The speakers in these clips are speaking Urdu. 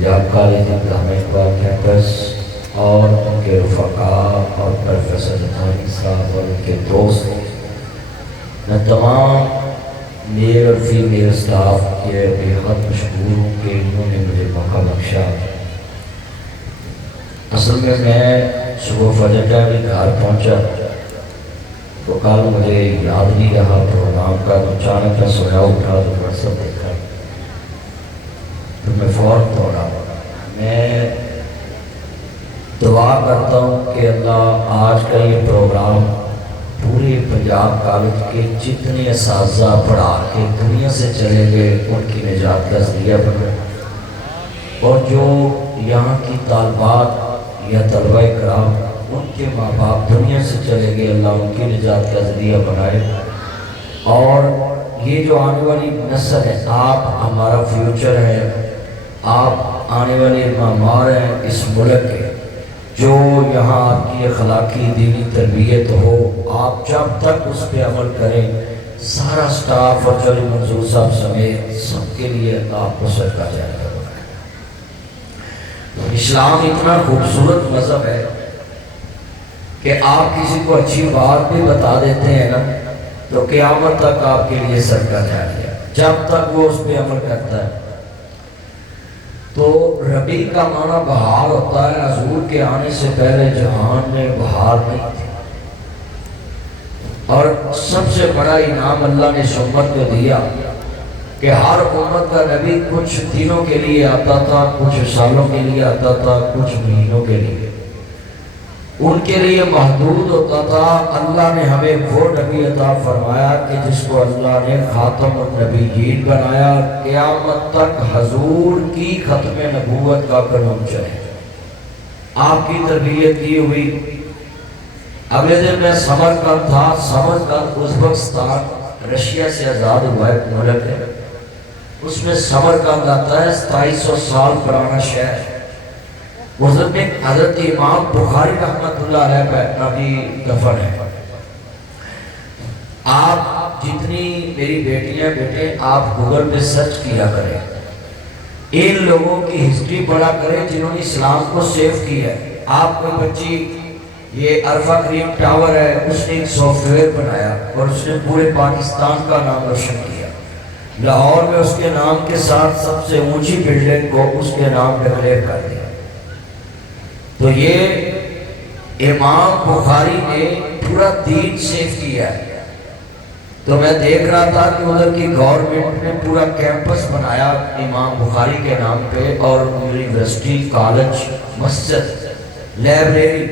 پنجاب کالج علامہ اقبال کیمپس اور ان کے رفقاء اور پروفیسر نثاری صاحب اور ان کے دوست، میں تمام میل اور فیمیل اسٹاف کے بے حد مشکور ہوں کہ انہوں نے مجھے موقع بخشا۔ اصل میں صبح فجر ٹائم ہی گھر پہنچا تو کل مجھے یاد نہیں رہا پروگرام کا، تو اچانک میں سویا اٹھا تو واٹس ایپ دیکھا، تو میں فوراً دوڑا۔ میں دعا کرتا ہوں کہ اللہ آج کا یہ پروگرام پورے پنجاب کالج کے جتنے اساتذہ پڑھا کے دنیا سے چلے گئے ان کی نجات کا ذریعہ بنے، اور جو یہاں کی طالبات یا طلبہ کرام ان کے ماں باپ دنیا سے چلے گئے، اللہ ان کی نجات کا ذریعہ بنائے۔ اور یہ جو آنے والی نسل ہے، آپ ہمارا فیوچر ہے، آپ آنے والے معمار ہیں اس ملک کے، جو یہاں آپ کی اخلاقی دینی تربیت ہو، آپ جب تک اس پہ عمل کریں، سارا سٹاف اور چلی منظور صاحب سمیت سب کے لیے اللہ آپ کو صدقہ جائے گا۔ اسلام اتنا خوبصورت مذہب ہے کہ آپ کسی کو اچھی بات بھی بتا دیتے ہیں نا تو قیامت تک آپ کے لیے صدقہ جاری ہے، جب تک وہ اس پہ عمل کرتا ہے۔ تو ربیع کا معنی بہار ہوتا ہے، حضور کے آنے سے پہلے جہان میں بہار نہیں تھی، اور سب سے بڑا انعام اللہ نے اس امت کو دیا کہ ہر امت کا نبی کچھ دنوں کے لیے آتا تھا، کچھ سالوں کے لیے آتا تھا، کچھ مہینوں کے لیے، ان کے لیے محدود ہوتا تھا۔ اللہ نے ہمیں وہ نبی عطا فرمایا کہ جس کو اللہ نے خاتم النبیین بنایا، قیامت تک حضور کی ختم نبوت کا قانون چلے، آپ کی تربیت کی ہوئی۔ اگلے دن میں سمرقند تھا، سمرقند ازبکستان رشیا سے آزاد ہوا ایک ملک ہے، اس میں سمرقند آتا ہے، 2700 سال پرانا شہر ہے۔ اس میں حضرت امام بخاری رحمت اللہ علیہ کا بھی دفن ہے۔ آپ جتنی میری بیٹیاں بیٹے آپ گوگل پہ سرچ کیا کریں، ان لوگوں کی ہسٹری پڑھا کریں جنہوں نے اسلام کو سیو کیا ہے۔ آپ کوئی بچی، یہ عرفہ کریم ٹاور ہے، اس نے ایک سافٹ ویئر بنایا اور اس نے پورے پاکستان کا نام روشن کیا۔ لاہور میں اس کے نام کے ساتھ سب سے اونچی بلڈنگ کو اس کے نام ڈکلیئر کر دیا۔ تو یہ امام بخاری نے پورا دین سیو کیا ہے۔ تو میں دیکھ رہا تھا کہ ادھر کی گورنمنٹ نے پورا کیمپس بنایا امام بخاری کے نام پہ، اور یونیورسٹی، کالج، مسجد، لائبریری۔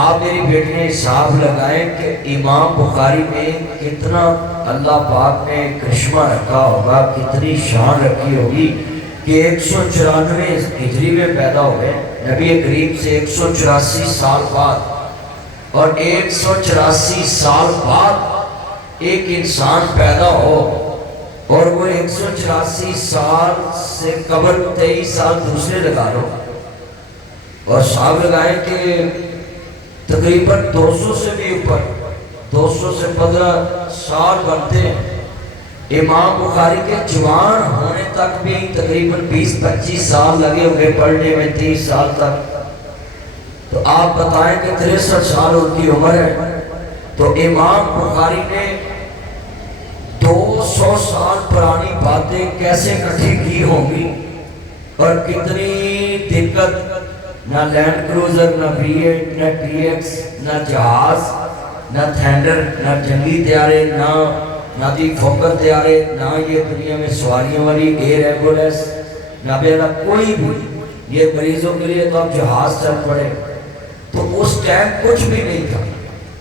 آپ میری بیٹی نے حساب لگائیں کہ امام بخاری میں کتنا اللہ پاک نے کرشمہ رکھا ہوگا، کتنی شان رکھی ہوگی کہ 194 ہجری میں پیدا ہوئے نبی کریم سے 184 سال بعد، اور 184 سال بعد ایک انسان پیدا ہو، اور وہ 184 سال سے قبل 23 سال دوسرے لگا لو، اور حساب لگائیں کہ تقریباً 200 سے بھی اوپر، 200 سے 15 سال بنتے ہیں۔ امام بخاری کے جوان ہونے تک بھی تقریباً 20-25 سال لگے ہوئے، پڑھنے میں 30 سال تک۔ تو آپ بتائیں کہ 63 سال ان کی عمر ہے، تو امام بخاری نے 200 سال پرانی باتیں کیسے اکٹھی کی ہوں گی، اور کتنی دقت، نہ لینڈ کروزر، نہ B8، نہ TX، نہ جہاز، نہ تھینڈر، نہ جنگی طیارے، نہ دی فوکر طیارے، نہ یہ دنیا میں سواریوں والی ایئر ایمبولینس، نہ بیلا کوئی بھی، یہ مریضوں کے لیے تو اب جہاز چل پڑے۔ تو اس ٹائم کچھ بھی نہیں تھا،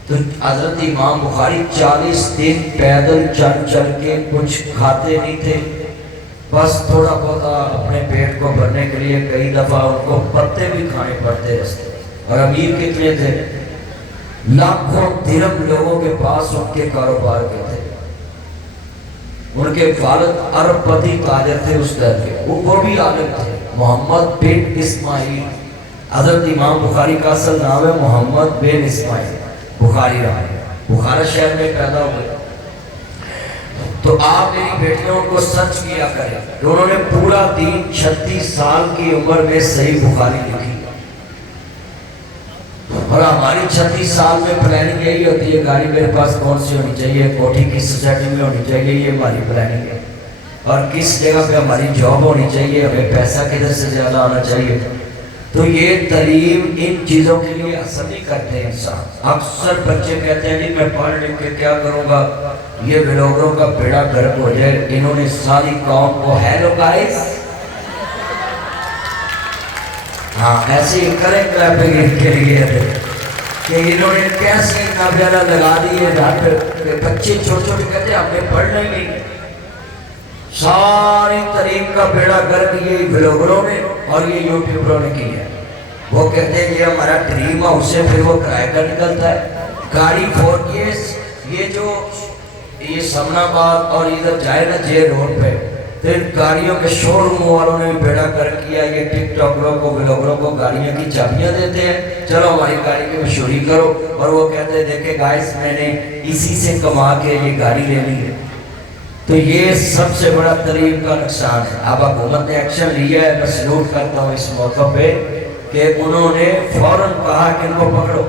تو حضرت امام بخاری 40 دن پیدل چل کے کچھ کھاتے نہیں تھے، بس تھوڑا بہت اپنے پیٹ کو بھرنے کے لیے کئی دفعہ ان کو پتے بھی کھانے پڑتے رستے۔ اور امیر کتنے تھے؟ لاکھوں درہم لوگوں کے پاس ان کے کاروبار کے تھے۔ ان کے والد ارب پتی تاجر تھے اس دور کے، وہ بھی عالم تھے، محمد بن اسماعیل۔ حضرت امام بخاری کا اصل نام ہے محمد بن اسماعیل بخاری رحمہ، بخارا شہر میں پیدا ہوئے۔ تو تو آپ میری بیٹیوں کو سچ کیا کریں کہ انہوں نے پورا دین 36 سال کی عمر میں صحیح بخاری لکھی، اور ہماری 36 سال میں پلاننگ یہی ہوتی ہے گاڑی میرے پاس کون سی ہونی چاہیے، کوٹھی کس سوسائٹی میں ہونی چاہیے، یہ ہماری پلاننگ ہے، اور کس جگہ پہ ہماری جاب ہونی چاہیے، ہمیں پیسہ کدھر سے زیادہ آنا چاہیے۔ تو یہ تعلیم ان چیزوں کے لیے اثر نہیں کرتے انسان۔ اکثر بچے کہتے ہیں نہیں میں پڑھ لکھ کے کیا کروں گا، یہ بلاگروں کا بیڑا گرک ہو جائے، انہوں نے ساری قوم کو ہیلو گائز، ہاں ایسے ہی کریں کلیپنگ ان کے لیے کہ انہوں نے کیسے نابیالہ لگا دیے، بچے چھوٹے چھوٹے کہتے ہیں ہم نے پڑھنا ہی نہیں، ساری تعلیم کا بیڑا گرک یہ بلاگروں نے اور یہ یوٹیوبروں نے کی ہے۔ وہ کہتے ہیں یہ ہمارا ڈریم ہاؤس ہے، پھر وہ کرایہ کا نکلتا ہے، گاڑی فور یہ جو یہ سمن آباد اور ادھر جائے نا جے روڈ پہ، پھر گاڑیوں کے شو روم والوں نے بھی بیڑا کر کیا، یہ ٹک ٹاکروں کو بلاگروں کو گاڑیوں کی چابیاں دیتے ہیں، چلو ہماری گاڑی کی مشہوری کرو، اور وہ کہتے ہیں دیکھیں گائز میں نے اسی سے کما کے یہ گاڑی لے لی ہے۔ تو یہ سب سے بڑا تعلیم کا نقصان ہے۔ اب حکومت نے ایکشن لیا ہے، میں سلوٹ کرتا ہوں اس موقع پہ کہ انہوں نے فوراً کہا کہ ان کو پکڑو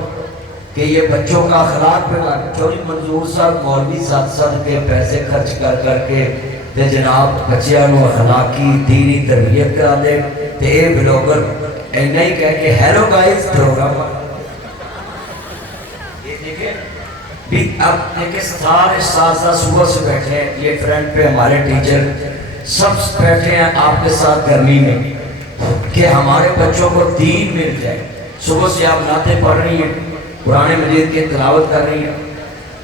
کہ یہ بچوں کا اخلاق بگاڑ، چوری منظور صاحب مولوی ساتھ کے پیسے خرچ کر کے تے جناب بچیاں نو اخلاقی دینی تربیت کرا دے، تے اے بلاگر اینا ہی کہہ کے ہیلو گائز پروگرام یہ دیکھیں بھی اب دیکھیں سارے ساتھ صبح سے بیٹھے ہیں، یہ فرنٹ پہ ہمارے ٹیچر سب بیٹھے ہیں آپ کے ساتھ گرمی میں کہ ہمارے بچوں کو دین مل جائے۔ صبح سے آپ نعتیں پڑھ رہی ہیں، قرآن مجید کی تلاوت کر رہی ہیں،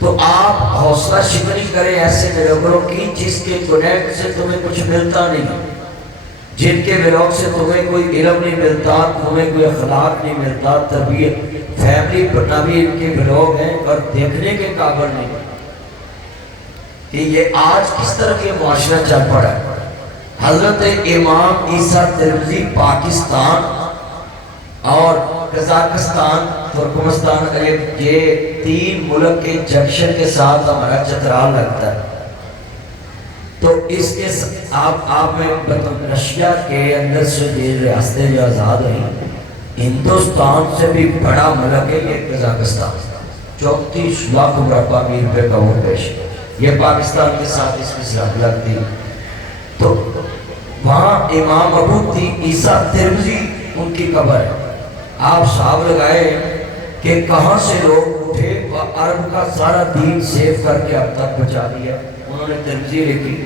تو آپ حوصلہ شکنی کریں ایسے بلاگروں کی جس کے کنیکٹ سے تمہیں کچھ ملتا نہیں، جن کے بلاگ سے تمہیں کوئی علم نہیں ملتا، تمہیں کوئی اخلاق نہیں ملتا، تربیت فیملی بنا بھی ان کے بلاگ ہیں اور دیکھنے کے قابل نہیں کہ یہ آج کس طرح کے معاشرہ چل پڑا ہے۔ حضرت امام عیسیٰ ترمذی پاکستان اور قزاقستان ترکمستان یہ 3 ملک کے جنکشن کے ساتھ ہمارا چترال لگتا ہے، تو اس کے آپ میں رشیا کے اندر سے یہ ریاستیں جو آزاد ہوئی، ہندوستان سے بھی بڑا ملک ہے یہ قزاقستان، 34 لاکھ مربع میل پہ کا وہ پیش، یہ پاکستان کے ساتھ اس کی سرحد لگتی، تو وہاں امام ابو عیسیٰ ترمذی ان کی قبر ہے۔ آپ صاحب لگائے کہ کہاں سے لوگ اٹھے، عرب کا سارا دین سیف کر کے اب تک بچا دیا، انہوں نے ترمذی لکھی،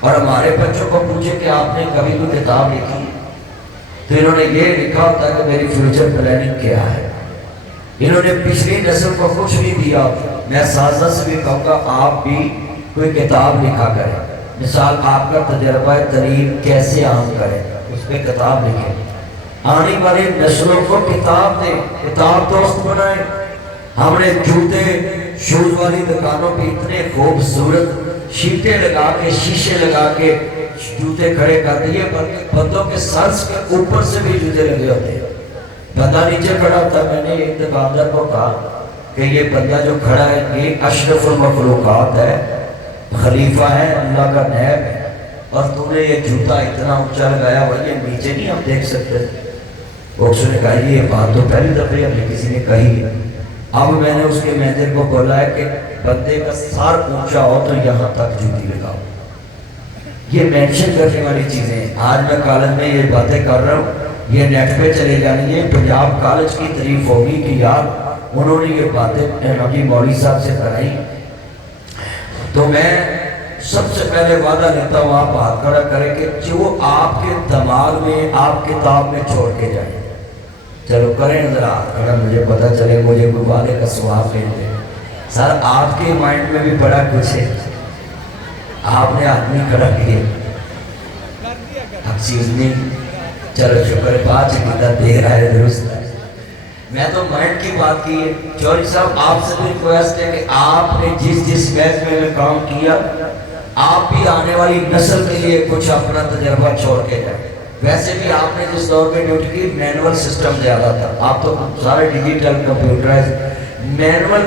اور ہمارے بچوں کو پوچھے کہ آپ نے کبھی کوئی کتاب لکھی، تو انہوں نے یہ لکھا ہوتا کہ میری فیوچر پلاننگ کیا ہے۔ انہوں نے پچھلی نسل کو کچھ نہیں دیا، میں سازہ سے بھی کہوں گا آپ بھی کوئی کتاب لکھا کریں، مثال آپ کا تجربہ تعلیم کیسے عام کریں اس پہ کتاب لکھیں، آنے والے نسلوں کو کتاب دیں، کتاب دوست بنائیں۔ ہم نے جوتے شوز والی دکانوں پہ اتنے خوبصورت شیٹیں لگا کے شیشے لگا کے جوتے کھڑے کر دیے، بلکہ بندوں کے سرز کے اوپر سے بھی جوتے لگے ہوتے ہیں، بندہ نیچے کھڑا ہوتا ہے۔ میں نے ایک دکاندار کو کہا کہ یہ بندہ جو کھڑا ہے یہ اشرف المخلوقات ہے، خلیفہ ہے، اللہ کا نائب ہے، اور تم نے یہ جوتا اتنا اونچا لگایا ہوا یہ نیچے نہیں ہم دیکھ سکتے۔ اس نے کہا یہ بات تو پہلی دفعہ ہمیں کسی نے کہی ہے۔ اب میں نے اس کے مینیجر کو بولا ہے کہ بندے کا سر اونچا ہو تو یہاں تک جوتی لگاؤ، یہ مینشن کرنے والی چیزیں ہیں۔ آج میں کالج میں یہ باتیں کر رہا ہوں، یہ نیٹ پہ چلے جانی ہے، پنجاب کالج کی تعریف ہوگی کہ یار انہوں نے یہ باتیں مولوی صاحب سے کرائی۔ تو میں سب سے پہلے وعدہ لیتا ہوں آپ ہاتھ کھڑا کریں کہ جو آپ کے دماغ میں آپ کتاب میں چھوڑ کے جائیں، چلو کریں ذرا کھڑا، مجھے پتہ چلے مجھے کوئی والے کا ثواب مل جائے۔ سر آپ کے مائنڈ میں بھی بڑا کچھ ہے، آپ نے آدمی کھڑا کیے، ایکسکیوز می، چلو شکر ہے بات چکیتا دے رہا ہے درست ہے۔ میں تو مائنڈ کی بات کی ہے۔ چوری صاحب آپ سے بھی ریکویسٹ ہے کہ آپ نے جس محکمے میں کام کیا آپ بھی آنے والی نسل کے لیے کچھ اپنا تجربہ چھوڑ کے جائیں۔ ویسے بھی آپ نے جس دور میں ڈیوٹی کی مینول سسٹم زیادہ تھا، آپ تو سارے ڈیجیٹل کمپیوٹرائز، مینول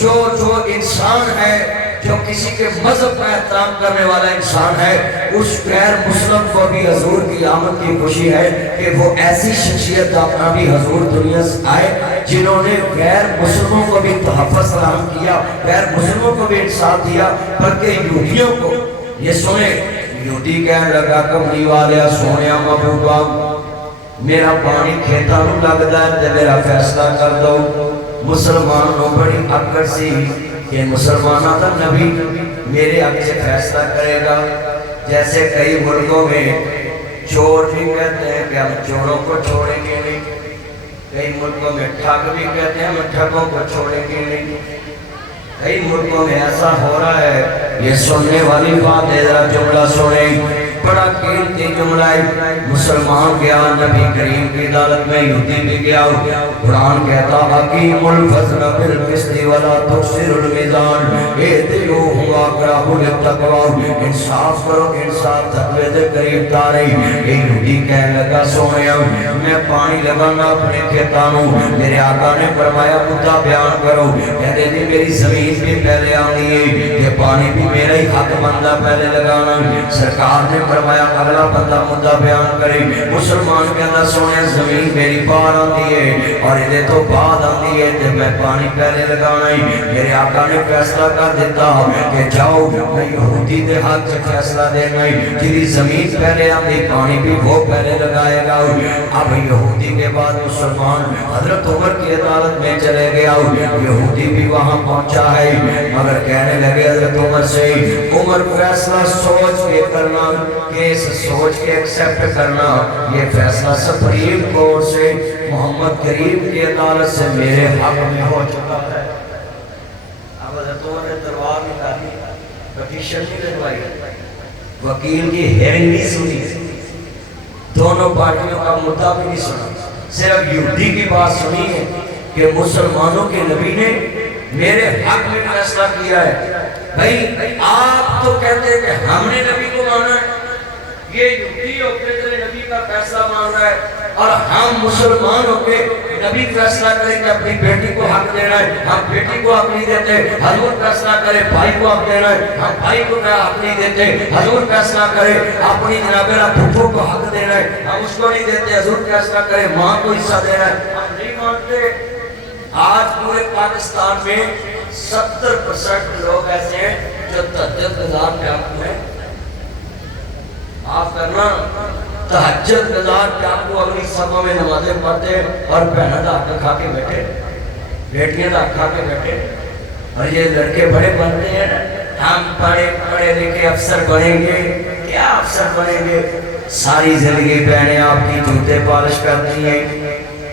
جو انسان ہے جو کسی کے مذہب کا احترام کرنے والا انسان ہے اس غیر مسلم کو بھی حضور کی آمد کی خوشی ہے کہ وہ ایسی شخصیت اپنا بھی حضور دنیا سے آئے جنہوں نے غیر مسلموں کو بھی تحفظ فراہم کیا، غیر مسلموں کو بھی انصاف دیا، بلکہ یہودیوں کو یہ سنیں یہودی کہنے لگا کملی والیا سونیا محبوبا میرا پانی کھیتا نو لگدا ہے تے میرا فیصلہ کر دو۔ مسلمانوں بڑی اکڑ سی کہ مسلمانہ کا نبی میرے حق سے فیصلہ کرے گا۔ جیسے کئی ملکوں میں چور بھی کہتے ہیں کہ ہم چوروں کو چھوڑیں گے نہیں، کئی ملکوں میں ٹھگ بھی کہتے ہیں ہم ٹھگوں کو چھوڑیں گے نہیں، کئی ملکوں میں ایسا ہو رہا ہے۔ یہ سننے والی بات ہے، ذرا جملہ سنیں، بڑا قیمتی جملہ ہے۔ مسلمان گیا نبی کریم کی عدالت میں، یہودی بھی گیا، قرآن کہتا حکیم الفضل بالقسط ولا تخسر الميزان اعدلوا هو اقرب للتقوى، انصاف کرو انصاف تقوی دے قریب تارے۔ یہ یہودی کہنے لگا سونیا میں پانی لگانا اپنے کھیتانوں، میرے آقا نے فرمایا مدعا بیان کرو، کہتے تھے میری زمین بھی پہلے آنی ہے کہ پانی بھی میرا ہی حق بندہ پہلے لگانا۔ سرکار نے فرمایا اگلا بندہ مدعا بیان کرے، مسلمان کے اندر سونے زمین میری بار آتی ہے اور ادھے تو بعد آتی ہے کہ میں پانی پہلے لگانا ہی۔ میرے آقا نے فیصلہ کر دیتا کہ جاؤ میں یہودی دے ہاتھ سے فیصلہ دینا ہی، جیری زمین پہلے آتی پانی بھی وہ پہلے لگائے گا۔ اب یہودی کے بعد مسلمان حضرت عمر کی عدالت میں چلے گیا، یہودی بھی وہاں پہنچا ہے، مگر کہنے لگے حضرت عمر سے عمر فیصلہ سوچ کے کرنا، کیس سوچ کے ایکسپٹ کرنا، یہ فیصلہ سپریم کورٹ سے محمد کریم کی عدالت سے میرے حق میں ہو چکا ہے۔ اب حضرت عمر نے تلوار نکالی، پٹیشن نہیں لگوائی، وکیل کی ہیئرنگ نہیں سنی، دونوں پارٹیوں کا مدعا بھی نہیں سنا، صرف یہودی کی بات سنی ہے کہ مسلمانوں کے نبی نے میرے حق میں فیصلہ کیا ہے۔ بھئی آپ تو کہتے ہیں کہ ہم نے نبی کو مانا ہے، یہ یہودی ہو کے تیرے نبی کا فیصلہ مان رہا ہے، اور ہم مسلمان ہو کے نبی فیصلہ کریں کہ اپنی بیٹی کو حق دینا ہے، ہم بیٹی کو حق نہیں دیتے، حضور فیصلہ کرے بھائی کو حق دینا ہے، ہم بھائی کو حق نہیں دیتے، حضور فیصلہ کرے اپنی جناب پھپھو کو حق دینا ہے، ہم اس کو نہیں دیتے، حضور فیصلہ کرے ماں کو حصہ دینا ہے، ہم نہیں مانتے۔ آج پورے پاکستان میں 70% لوگ ایسے ہیں جو تہجد گزار ڈاکو ہیں، معاف کرنا، تہجد گزار ڈاکو اگلی صبح میں نمازیں پڑھتے اور بہنوں کا حق کھا کے بیٹھے، بیٹیاں کا حق کھا کے بیٹھے، اور یہ لڑکے بڑے بنتے ہیں ہم پڑھے لکھے افسر بنیں گے۔ کیا افسر بنیں گے؟ ساری زندگی بہنیں آپ کی جوتے پالش کرتی ہیں۔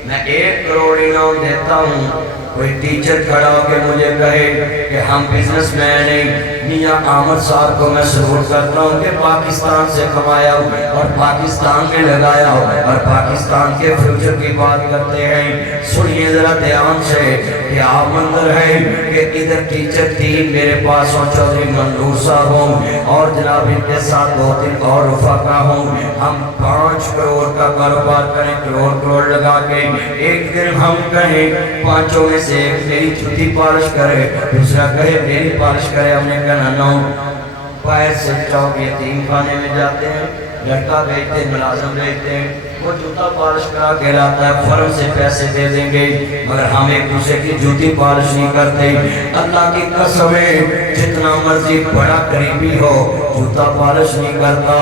میں 1 کروڑ انعام دیتا ہوں، کوئی ٹیچر کھڑا ہو کے مجھے کہے کہ ہم بزنس مین ہیں، میاں احمد صاحب کو میں سلوٹ کرتا ہوں کہ پاکستان سے کمایا اور پاکستان میں لگایا اور پاکستان کے فیوچر کی بات کرتے ہیں۔ سنیے ذرا دھیان سے کہ آپ منظر ہے کہ ادھر ٹیچر 3 میرے پاس ہوں، چودھری منظور صاحب ہوں اور جناب ان کے ساتھ 2-3 اور رفقا ہوں، ہم 5 کروڑ کا کاروبار کریں، کروڑ لگا کے ایک دن ہم کہیں 5 میں سے ایک میری جوتی پالش کرے، دوسرا کہے میری پالش کرے، ہم نے کہنا نو، باہر سے چوک یتیم خانے میں جاتے ہیں، لڑکا بھیجتے ہیں، ملازم بھیجتے ہیں، وہ جوتا پالش کرا کے لاتا ہے، فرم سے پیسے دے دیں گے، مگر ہم ایک دوسرے کی جوتی پالش نہیں کرتے۔ اللہ کی قسم ہے جتنا مرضی بڑا قریبی ہو جوتا پالش نہیں کرتا۔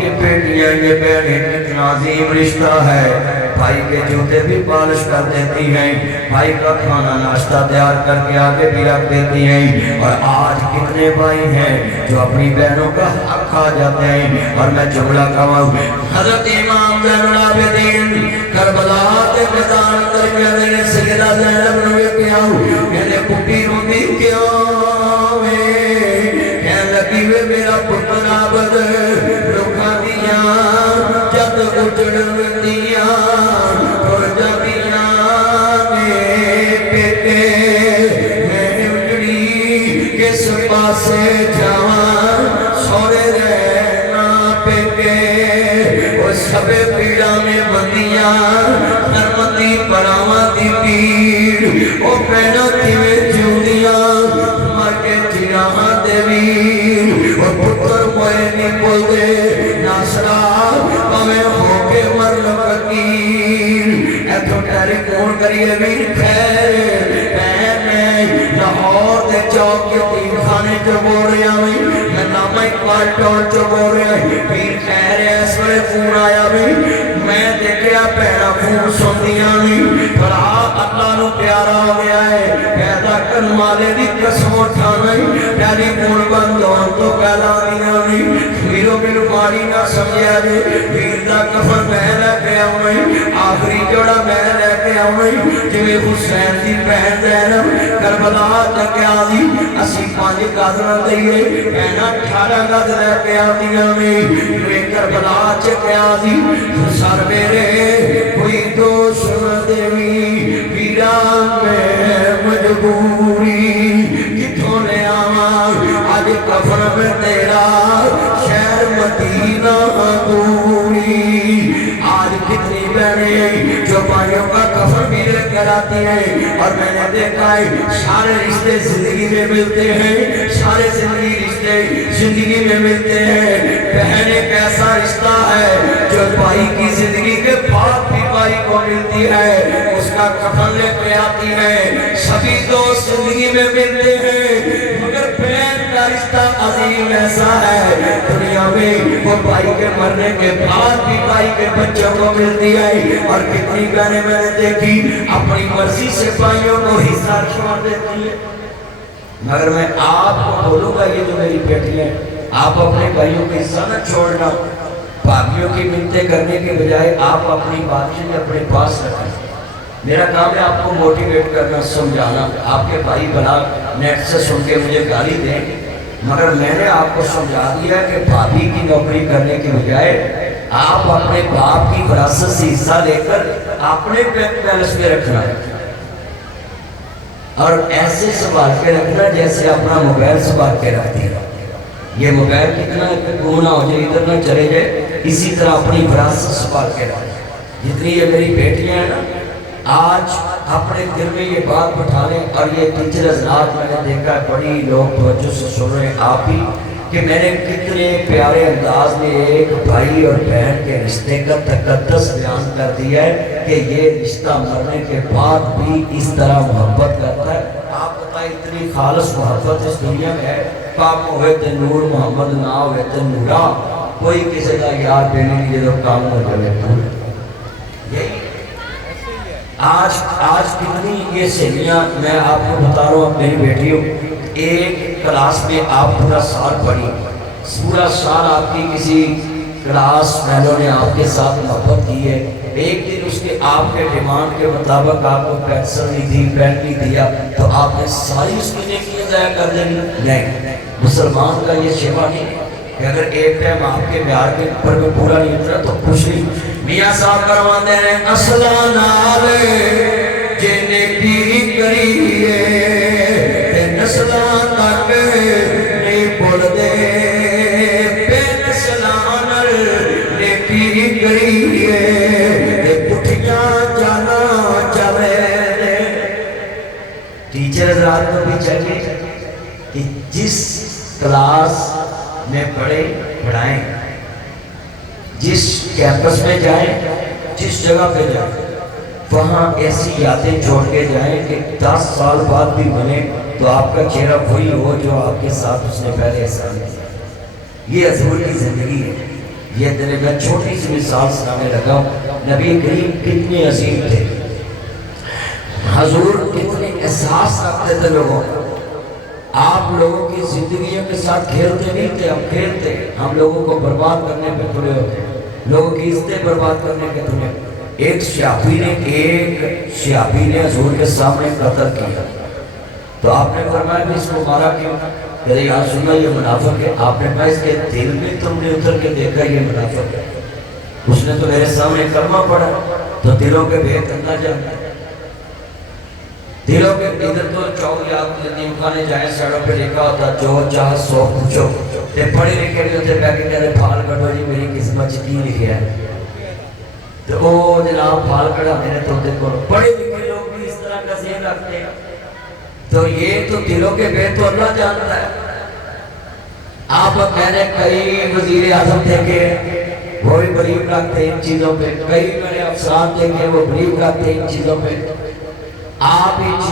یہ بیٹیاں یہ بہنیں کتنا عظیم رشتہ ہے، بھائی کے جوتے بھی پالش کر دیتی ہیں، بھائی کا کھانا ناشتہ تیار کر کے آگے بھی رکھ دیتی ہیں، اور آج کتنے بھائی ہیں جو اپنی بہنوں کا حق کھا جاتے ہیں۔ اور میں جملہ کہوں، حضرت امام زین العابدین کربلا کے میدان اندر کہتے ہیں سیدہ زینب نے کیا کہتے پٹی روندی کیوں ہے، کہنے لگی وے میرا پتر عابد رکھا دیا جب اجڑ دیا اور جبیاں میں پیتے میں اجڑی کس پاسے جاواں سورے رہنا پیتے وہ سب پیڑا میں بندیاں نرمتی پراواں دی پیڑ وہ پیڑا کی میں جودیاں کریے بھی خیر لاہور دے چوک یتیم خانے چ بول رہا بھی میں نامہ اقبال ٹول چ بول رہا پیر خیر ہے اس ویلے فون آیا بھی میں دیکھیا بھیڑاں فون سندیاں نہیں بڑا اللہ نو پیارا ہو گیا ہے پیدا کرن والے دی قسم اٹھانا پیاری فون بند ہون تو پہلا نہیں میرو میرو ماری نہ سمجھا جے پیر دا کفن میں لے کے آؤں آخری جوڑا میں لے کے آؤں جویں حسین دی بہن زینب کربلا جگیا دی اسی 5 گز نہ دئیے بہنا 18 گز لے کے آدیاں میں کربلا جگیا دی سر میرے کوئی دوست نہ دیوی ویران میں مجبوری کتھوں لے آواں آج کفن میں تیرا شہر مدینہ دوری آج کتنی بہنیں جو بھائیوں کا کفن بھی لے کر آتی ہیں اور میں نے دیکھا ہے سارے رشتے زندگی میں ملتے ہیں سارے رشتے زندگی میں ملتے ہیں بہن ایک ایسا رشتہ ہے جو بھائی کی زندگی کے بعد بھی بھائی کو ملتی ہے اس کا کفن لے کے آتی ہے سبھی دوست زندگی میں ملتے ہیں مگر بہن کا رشتہ عظیم ایسا ہے دنیا میں وہ بھائی کے مرنے کے بعد بھی بھائی کے بچوں کو ملتی ہے اور کتنی بہنیں میں نے دیکھی اپنی مرضی سے بھائیوں کو حصہ چھوڑ دیتی ہے مگر میں آپ کو بولوں گا یہ جو میری بیٹی ہے آپ اپنے بھائیوں کے حصہ نہ چھوڑنا بھابیوں کی منتیں کرنے کے بجائے آپ اپنی باتیں اپنے پاس رکھیں میرا کام ہے آپ کو موٹیویٹ کرنا سمجھانا آپ کے بھائی بنا نیٹ سے سن کے مجھے گالی دیں مگر میں نے آپ کو سمجھا دیا کہ بھابی کی نوکری کرنے کے بجائے آپ اپنے باپ کی وراثت سے حصہ لے کر اپنے بینک بیلنس میں رکھنا ہے اور ایسے سنبھال کے رکھنا جیسے اپنا موبائل سنبھال کے رکھتی ہے یہ موبائل کتنا گم نہ ہو جائے ادھر نہ چلے جائے اسی طرح اپنی وراثت سنبھال کے رکھنا جتنی یہ میری بیٹیاں ہیں نا آج اپنے دل میں یہ بات بٹھا لیں اور یہ ٹیچر حضرات میں نے دیکھا ہے بڑی لوگ توجہ سے سن رہے ہیں آپ بھی کہ میں نے کتنے پیارے انداز میں ایک بھائی اور بہن کے رشتے کا تقدس بیان کر دیا ہے کہ یہ رشتہ مرنے کے بعد بھی اس طرح محبت کرتا ہے آپ بتائیں اتنی خالص محبت اس دنیا میں ہے پاک ہوئے تے نور محمد نہ ہوئے تے نورا کوئی کسی کا یار دینے نہیں جدو کام ہو جائے یہی آج کتنی یہ سہیلیاں میں آپ کو بتا رہا ہوں میری بیٹیوں ایک کلاس میں آپ پورا سال پڑھی پورا سال آپ کی کسی کلاس فیلو نے آپ کے ساتھ محبت کی ہے ایک دن اس کے آپ کے ڈیمانڈ کے مطابق آپ کو پینسل نہیں دی پین نہیں دیا تو آپ نے ساری اس کی نیکیاں ضائع کر دیں نہیں مسلمان کا یہ شیوا نہیں ہے کہ اگر ایک ٹائم آپ کے پیار کے اوپر میں پورا نہیں اترا تو خوش نہیں میاں صاحب کرواندے نے اصلا نال جنے کی کریے تے نسلاں تک نہیں بھول دے بے نسلاں نال نیکی کریے تے پٹھیاں جانا چاہے دے ٹیچر حضرات کو بھی چاہیے کہ جس کلاس میں پڑھائیں جس کیمپس میں جائیں جس جگہ پہ جائیں وہاں ایسی یادیں چھوڑ کے جائیں کہ 10 سال بعد بھی بنے تو آپ کا چہرہ وہی ہو جو آپ کے ساتھ اس نے پہلے احسان کیا یہ حضور کی زندگی ہے یہ دل میں چھوٹی سی مثال سنانے لگا نبی کریم کتنے عظیم تھے حضور کتنے احساس رکھتے تھے لوگوں آپ لوگوں کی زندگیوں کے ساتھ کھیلتے نہیں تھے ہم کھیلتے ہم لوگوں کو برباد کرنے پہ تلے ہوتے لوگوں کی عزتیں برباد کرنے کے تلے ایک شیابی نے حضور کے سامنے قتل کیا تو آپ نے فرمایا کہ اس کو مارا کیوں کہ یہاں سننا یہ منافق ہے آپ نے کہا اس کے دل میں تم نے اتر کے دیکھا یہ منافق ہے اس نے تو میرے سامنے کلمہ پڑھا تو دلوں کے بھید اللہ جانتا ہے دلوں کے ادھر تو چوک آپ یتیم خانے جائیں سڑوں پہ لکھا ہوتا جو چاہ سو پوچھو تے پڑھے لکھے بھی ہوتے پہ کہ کہتے پھال کٹو جی میری قسمت چکی لکھیا ہے تو او جناب پھال کٹا میرے تو دیکھو پڑھے لکھے لوگ بھی اس طرح کا ذہن رکھتے ہیں تو یہ تو دلوں کے بھید تو اللہ جانتا ہے آپ میں نے کئی وزیر اعظم دیکھے وہ بھی بلیو رکھتے ہیں ان چیزوں پہ کئی میں نے افسران دیکھے وہ بلیو رکھتے ہیں ان چیزوں پہ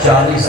40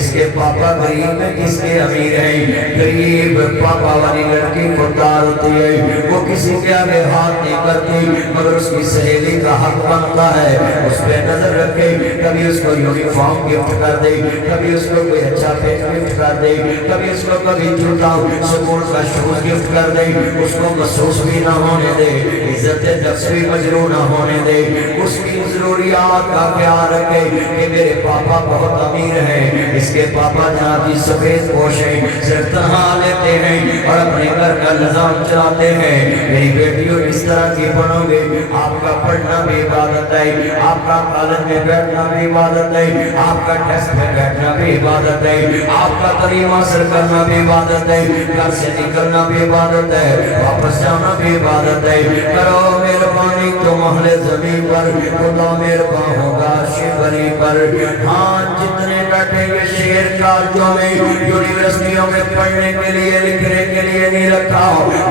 کس کے پاپا غریب ہے کس کے امیر ہیں. غریب پاپا والی لڑکی خوددار ہوتی ہے, وہ کسی کے آگے ہاتھ نہیں کرتی, مگر اس کی سہیلی کا حق بنتا ہے اس پہ نظر رکھے. کبھی اس کو یونیفارم گفٹ کر دے, کبھی اس کو کوئی اچھا پینٹ گفٹ کر دے, کبھی اس کو کبھی جوتا سکول کا شوز گفٹ کر دے. اس کو محسوس بھی نہ ہونے دے, عزت نفس بھی مجروح نہ ہونے دے. اس کی ضروریات کا خیال رکھے کہ میرے پاپا بہت امیر ہیں, اس کے پاپا جناب جی سفید پوش ہیں, صرف تنہا لیتے ہیں اور اپنے گھر کا نظام چلاتے ہیں. میری بیٹیوں اس طرح کی بنو گے, آپ کا پڑھنا بھی عبادت ہے, آپ کا کالج میں بیٹھنا بھی عبادت ہے, آپ کا ٹیسٹ میں بیٹھنا بھی عبادت ہے, آپ کا تعلیم حاصل کرنا بھی عبادت ہے, گھر سے نکلنا بھی عبادت ہے, واپس جانا بھی عبادت ہے. کرو مہربانی تم اہل زمین پر, خدا مہربان ہوگا شیوری پر. ہاں جتنے بیٹھے یہ شیر کالجوں میں یونیورسٹیوں میں پڑھنے کے لیے لکھنے کے لیے نہیں رکھا,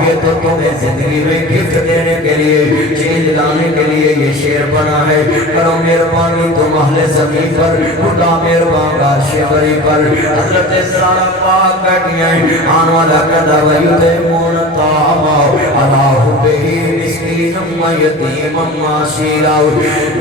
یہ تو تمہیں زندگی میں گفٹ دینے کے لیے چیز لانے کے لیے یہ شیر بنا ہے. کرو مہربانی تم اہل زمین پر, خدا مہربان ہوگا شیوری پر. حضرت سارا پاک بیٹھی ہیں, آن والا کدا ویتیمون طعاما اللہ بہی مسکینم و یتیمم و اسیرا.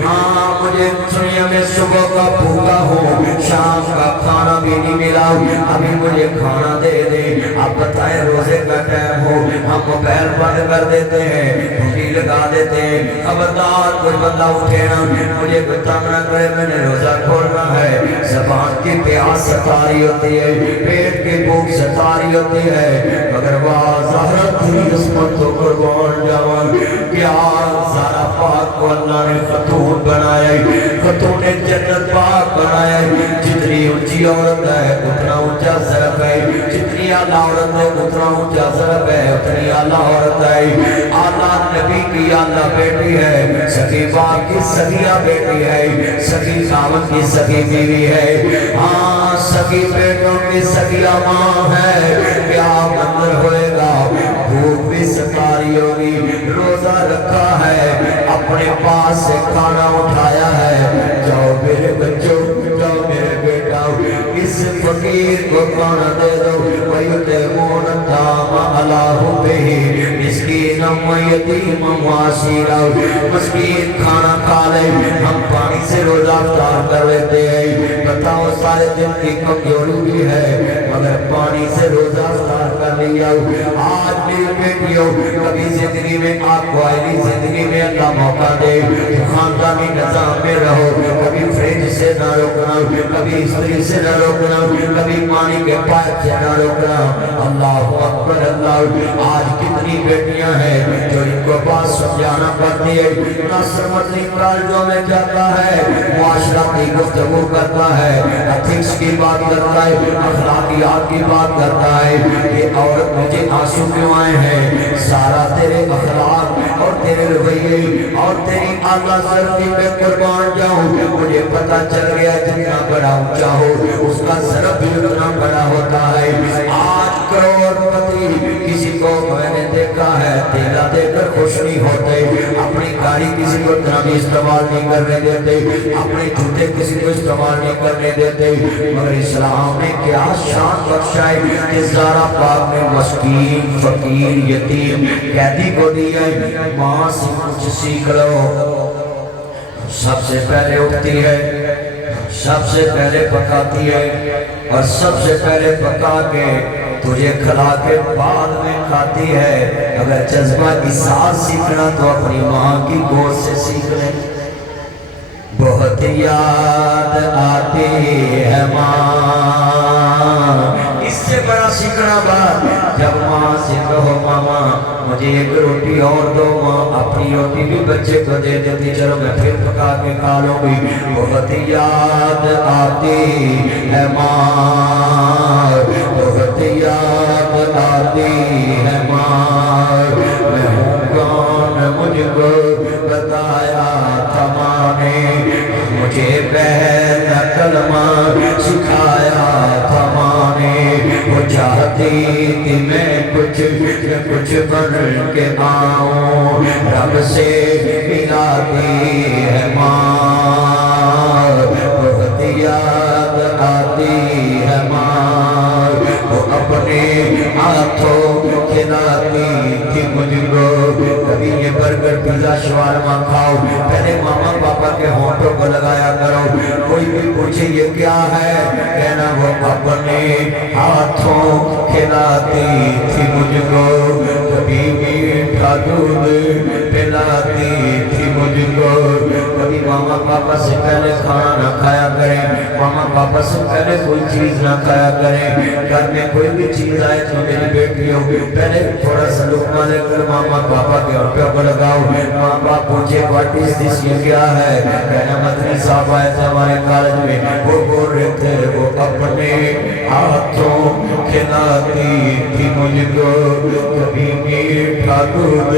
ہاں مجھے سنیا میں صبح کا بھوکا ہوں, شام کا کھانا بھی نہیں ملا, ابھی مجھے کھانا دے دے. آپ بتائیں روزے کا ٹائم ہو, ہم موبائل بند کر دیتے ہیں, ڈیوٹی لگا دیتے ہیں. خبردار کوئی بندہ اٹھے نا, مجھے کوئی تنگ نہ کرے, میں نے روزہ کھولنا ہے. زبان کی پیاس ستاری ہوتی ہے, پیٹ کی بھوک ستاری ہوتی ہے, مگر واضح تھی عصمت و قربان جوان. کیا زارا پاک کو اللہ نے خاتون بنایا, خاتون جنت پاک بنایا. جتنی اونچی عورت ہے اتنا اونچا ضرب ہے, جتنی اعلیٰ عورت ہے اتنا اونچا ضرب ہے, اتنی اعلیٰ عورت ہے. اعلیٰ نبی کی اعلیٰ بیٹی ہے, سخی باپ کی سخیہ بیٹی ہے, سخی خاون کی سخی بیوی ہے, ہاں سخی بیٹوں کی سخیہ ماں ہے. کیا منظر ہوئے گا, بھوک بھی ستاری ہوگی, روزہ رکھا ہے, اپنے پاس سے کھانا اٹھایا ہے. جاؤ میرے بچوں, جاؤ میرے بیٹا, اس فقیر کو کھانا دے دو. وَيُطْعِمُونَ الطَّعَامَ عَلَىٰ حُبِّهِ مِسْكِينًا وَيَتِیمًا وَاسِیرًا. مسکین کھانا کھا لے, ہم پانی سے روزہ افطار کر لیتے ہیں. بتاؤ سارے دن کی کمزوری بھی ہے, مگر پانی سے روزہ افطار کر لیا. آج میری بیٹیوں, کبھی زندگی میں آپ کو آئلی زندگی میں اللہ موقع دے, خاندانی نظام میں رہو. کبھی فریج سے نہ روکنا, کبھی استری سے نہ روکنا, کبھی پانی کے پائپ سے نہ روکنا. اللہ اکبر اللہ. آج کتنی بیٹیاں ہیں جو ان کو بات سمجھانا پڑتی ہے. نصر مدنی کالجوں میں جاتا ہے, معاشرتی گفتگو کرتا ہے, ایتھکس کی بات کرتا ہے, اخلاقیات کی بات کرتا ہے. یہ عورت مجھے آنسو کیوں آئے ہیں, سارا تیرے اخلاق اور تیرے رویے اور تیری اعلیٰ ضربی پہ قربان جاؤں. مجھے پتہ چل گیا جتنا بڑا اونچا ہو اس کا ضرب بھی اتنا بڑا ہوتا ہے. آج کروڑ پتی کسی کو میں نے دیکھا ہے تیلا دے کر خوش نہیں ہوتے, اپنی گاڑی کسی کو اتنا بھی استعمال نہیں کرنے دیتے, اپنے جوتے کسی کو استعمال نہیں کرنے دیتے. مگر اسلام نے کیا شان بخشا ہے کہ زارا پاک نے مسکین فقیر یتیم قیدی کو دیا ہے. ماں سے کچھ سیکھ لو. سب سے پہلے اٹھتی ہے, سب سے پہلے پکاتی ہے, اور سب سے پہلے پکا کے تجھے کھلا کے بعد میں کھاتی ہے. اگر جذبہ کی ساتھ سیکھنا تو اپنی ماں کی گود سے سیکھ لیں. بہت یاد آتی ہے ماں, اس سے بڑا سیکھنا بات. جب ماں سے کہو ماما مجھے ایک روٹی اور دو, ماں اپنی روٹی بھی بچے کو دے دیتی, چلو میں پھر پکا کے کھا لوں گی. بہت یاد آتی ہے ماں, بہت یاد آتی ہے ماں. میں ہوں کون مجھ کو بتایا تھا ماں نے, مجھے پہلا کلمہ سکھایا تھا ماں نے. وہ چاہتی تھی میں کچھ بن کے آؤں, رب سے ملاتی ہے ماں. بہت یاد آتی ہاتھوں کھلاتی تھی مجھ کو، کبھی یہ برگر پیزا شوارما کھاؤ، پہلے ماما پاپا کے ہونٹوں کو لگایا کرو، کوئی بھی پوچھے یہ کیا ہے، کہنا وہ اپنے ہاتھوں کھلاتی تھی مجھ کو، کبھی میٹھا دودھ پلاتی تھی مجھ کو، کبھی ماما پاپا سے پہلے کھانا نہ کھایا کریں، ماما پاپا سے پہلے کوئی چیز نہ کھایا کریں، گھر میں کوئی بھی چیز آئے تو میری بیٹی ہو پہلے تھوڑا سا لقمہ لے کر ماما پاپا کے ہونٹوں کو لگاؤ، ماں باپ پوچھے واٹ از دس، یہ کیا ہے، کہنا مدنی صاحب آئے تھے ہمارے کالج میں، وہ بول رہے تھے وہ اپنے ہاتھوں کھلاتی تھی مجھ کو، کبھی میٹھا دودھ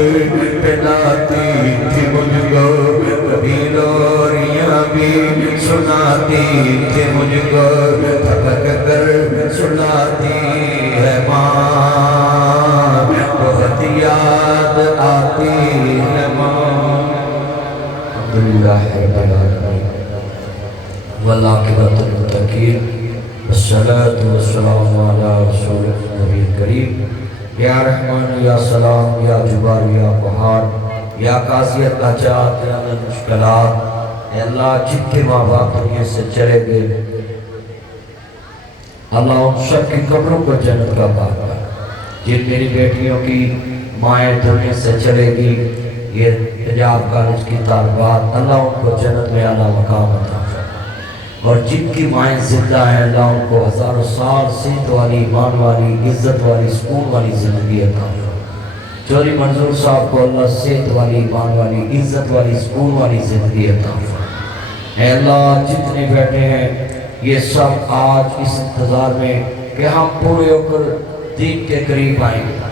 پلاتی تھی مجھ کو، کبھی لوریاں بھی سناتی تھی مجھ کو، تھپک کر سناتی ہے ماں، بہت یاد آتی ہے ماں۔ الحمدللہ رب العالمین والعاقبۃ للمتقین والصلاۃ والسلام علی رسول النبی کریم، یا رحمان یا سلام یا جبار یا بہار یا قاضیت حاجات یا مشکلات، اے اللہ جن کے ماں باپ دنیا سے چلے گئے اللہ ان سب کی قبروں کو جنت کا باغ کر، جن میری بیٹیوں کی مائیں دنیا سے چلے گی، یہ حجاب کالج کی طالبات، اللہ ان کو جنت میں اعلیٰ مقام عطا فرمائے، اور جن کی مائیں زندہ ہیں اللہ ان کو ہزاروں سال صحت والی، ایمان والی، عزت والی، سکون والی زندگی عطا فرمائے۔ چوری منظور صاحب کو اللہ صحت والی، ایمان والی، عزت والی، سکون والی زندگی عطا فرمائے۔ اے اللہ جتنے بیٹھے ہیں یہ سب آج اس انتظار میں کہ ہم پورے ہو کر دین کے قریب آئیں گے۔